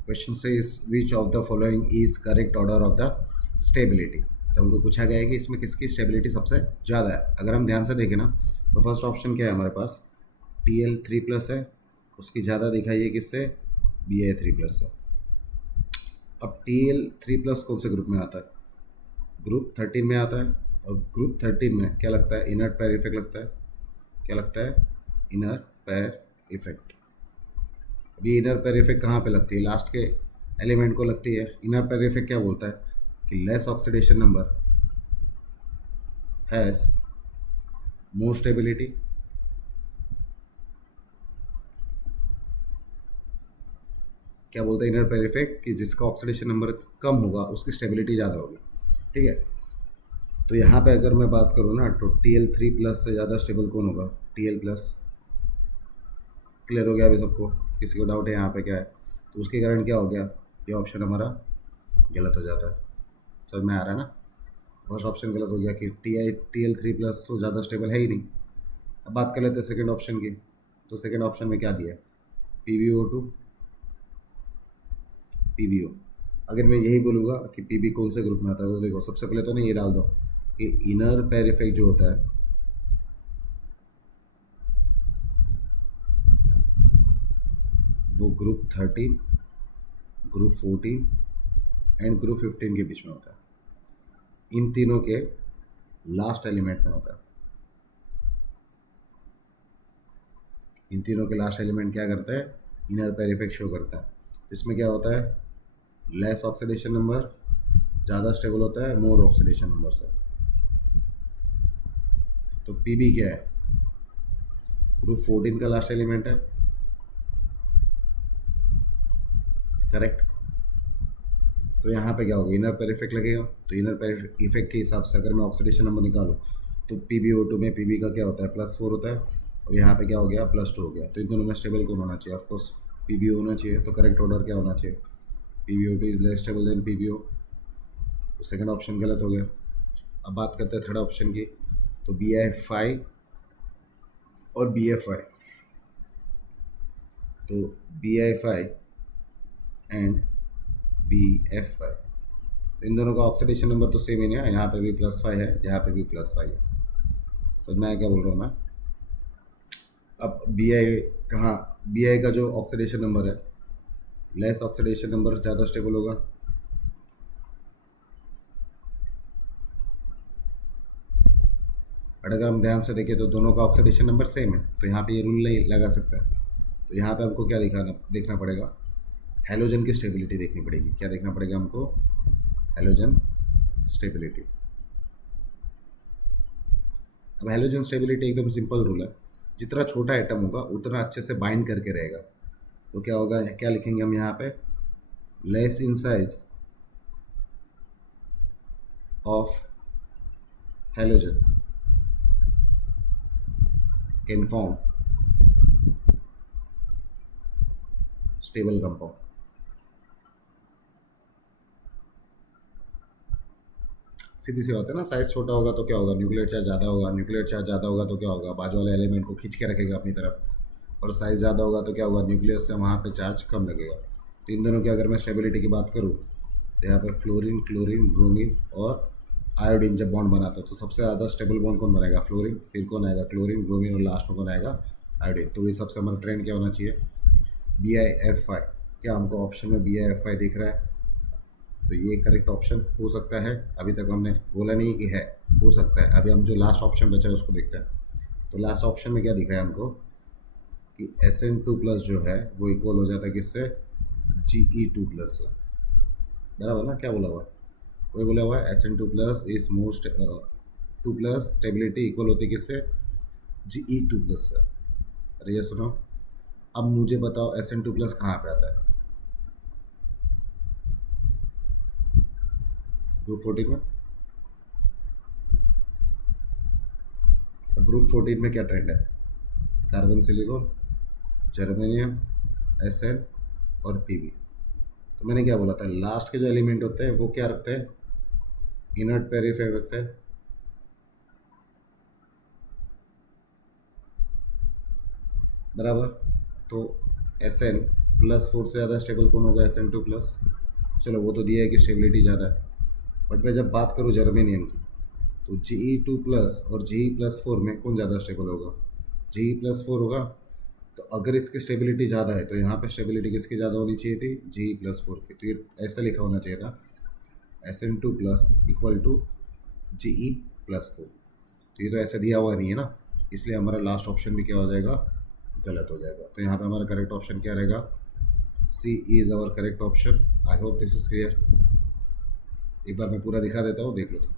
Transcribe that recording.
Question से is which of the following is correct order of the stability. तो हमको पूछा गया है कि इसमें किसकी स्टेबिलिटी सबसे ज़्यादा है। अगर हम ध्यान से देखें ना तो फर्स्ट ऑप्शन क्या है हमारे पास, TL3+ है, उसकी ज़्यादा दिखाई है किससे, Ba3+ है। अब TL3+ कौन से ग्रुप में आता है, ग्रुप 13 में आता है। और ग्रुप 13 में क्या लगता है, इनर्ट पैर इफेक्ट लगता है। क्या लगता है, इनर पैर इफेक्ट। अभी इनर पैर इफेक्ट कहाँ पे लगती है, लास्ट के एलिमेंट को लगती है। इनर पैर इफेक्ट क्या बोलता है कि less oxidation number has more stability. क्या बोलता है इनर पैर इफेक्ट, कि जिसका ऑक्सीडेशन नंबर कम होगा उसकी स्टेबिलिटी ज़्यादा होगी। ठीक है, तो यहाँ पे अगर मैं बात करूँ ना तो TL3+ से ज़्यादा स्टेबल कौन होगा, TL+। क्लियर हो गया अभी सबको, किसी को डाउट है यहाँ पे क्या है। तो उसके कारण क्या हो गया, ये ऑप्शन हमारा गलत हो जाता है। समझ में आ रहा है ना, फर्स्ट ऑप्शन गलत हो गया कि TL3+ तो ज़्यादा स्टेबल है ही नहीं। अब बात कर लेते हैं सेकेंड ऑप्शन की। तो सेकेंड ऑप्शन में क्या दिया है, PbO2 PbO। अगर मैं यही बोलूँगा कि Pb कौन से ग्रुप में आता है, तो देखो सबसे पहले तो ना ये डाल दो कि इनर पैर इफेक्ट जो होता है वो ग्रुप 13, ग्रुप 14 एंड ग्रुप 15 के बीच में होता है। इन तीनों के लास्ट एलिमेंट में होता है। इन तीनों के लास्ट एलिमेंट क्या करता है, इनर पैर इफेक्ट शो करता है। इसमें क्या होता है, लेस ऑक्सीडेशन नंबर, ज़्यादा स्टेबल होता है मोर ऑक्सीडेशन नंबर से। तो Pb क्या है, ग्रुप 14 का लास्ट एलिमेंट है, करेक्ट। तो यहाँ पे क्या होगा, इनर पैर इफेक्ट लगेगा। तो इनर पैर इफेक्ट के हिसाब से अगर मैं ऑक्सीडेशन नंबर निकालूँ तो PbO2 में Pb का क्या होता है, +4 होता है, और यहाँ पे क्या हो गया, +2 हो गया। तो इन दोनों में स्टेबल कौन होना चाहिए, ऑफकोर्स Pb होना चाहिए। तो करेक्ट ऑर्डर क्या होना चाहिए, PbO2 is less stable then PbO। तो सेकंड ऑप्शन गलत हो गया। अब बात करते हैं थर्ड ऑप्शन की। तो Bi5 और BF5, तो Bi5 एंड BF5, तो इन दोनों का ऑक्सीडेशन नंबर तो सेम ही है। यहाँ पे भी +5 है, यहाँ पे भी +5 है। तो मैं क्या बोल रहा हूँ मैं, अब Bi कहाँ, Bi का जो ऑक्सीडेशन नंबर है, लेस ऑक्सीडेशन नंबर ज़्यादा स्टेबल होगा। और अगर हम ध्यान से देखें तो दोनों का ऑक्सीडेशन नंबर सेम है, तो यहाँ पे ये रूल नहीं लगा सकता है। तो यहाँ पे हमको क्या देखना पड़ेगा, हेलोजन की स्टेबिलिटी देखनी पड़ेगी। क्या देखना पड़ेगा हमको, हेलोजन स्टेबिलिटी। अब हेलोजन स्टेबिलिटी एकदम सिंपल रूल है, जितना छोटा एटम होगा उतना अच्छे से बाइंड करके रहेगा। तो क्या होगा, क्या लिखेंगे हम यहाँ पे, less in size of halogen can form stable compound. सीधी सी बात है ना, साइज छोटा होगा तो क्या होगा, न्यूक्लियर चार्ज ज़्यादा होगा। न्यूक्लियर चार्ज ज़्यादा होगा तो क्या होगा, बाजू वाले एलिमेंट को खींच के रखेगा अपनी तरफ। और साइज ज़्यादा होगा तो क्या होगा, न्यूक्लियर से वहाँ पे चार्ज कम लगेगा। तो इन दोनों की अगर मैं स्टेबिलिटी की बात करूँ तो यहाँ पे फ्लोरीन, क्लोरीन, ब्रोमीन और आयोडीन जब बॉन्ड बनाता है तो सबसे ज़्यादा स्टेबल बॉन्ड कौन बनाएगा, फ्लोरीन। फिर कौन आएगा, क्लोरीन, ब्रोमीन, और लास्ट में कौन आएगा, आयोडीन। तो ये सबसे हमारा ट्रेंड क्या होना चाहिए, BiF5। क्या हमको ऑप्शन में BiF5 दिख रहा है, तो ये करेक्ट ऑप्शन हो सकता है। अभी तक हमने बोला नहीं कि है, हो सकता है। अभी हम जो लास्ट ऑप्शन बचा है उसको देखते हैं। तो लास्ट ऑप्शन में क्या दिखा है हमको कि Sn2+ जो है वो इक्वल हो जाता है किससे, Ge2+ से। बराबर ना, क्या बोला हुआ है, वही बोला हुआ है, Sn2+ is most 2+ stability equal होती है किससे, Ge2+ से। अरे ये सुनो, अब मुझे बताओ Sn2+ कहाँ पे आता है, ग्रुप 14 में। अब ग्रुप 14 में क्या ट्रेंड है, कार्बन, सिलिकॉन, जर्मेनियम, Sn और Pb। तो मैंने क्या बोला था, लास्ट के जो एलिमेंट होते हैं वो क्या रखते हैं, इनर्ट पेरिफेर रखते हैं। बराबर, तो Sn +4 से ज़्यादा स्टेबल कौन होगा, Sn2+। चलो वो तो दिया है कि स्टेबिलिटी ज़्यादा है, बट मैं जब बात करूँ जर्मेनियम की, तो Ge2+ और Ge+4 में कौन ज़्यादा स्टेबल होगा, Ge+4 होगा। तो अगर इसकी स्टेबिलिटी ज़्यादा है तो यहाँ पे स्टेबिलिटी किसकी ज़्यादा होनी चाहिए थी, Ge+4 की। तो ये ऐसा लिखा होना चाहिए था, Sn2+ इक्वल टू Ge+4। तो ये तो ऐसा दिया हुआ नहीं है ना, इसलिए हमारा लास्ट ऑप्शन भी क्या हो जाएगा, गलत हो जाएगा। तो यहाँ पे हमारा करेक्ट ऑप्शन क्या रहेगा, C is our correct option. I hope this is clear. एक बार मैं पूरा दिखा देता हूँ, देख लो तुम।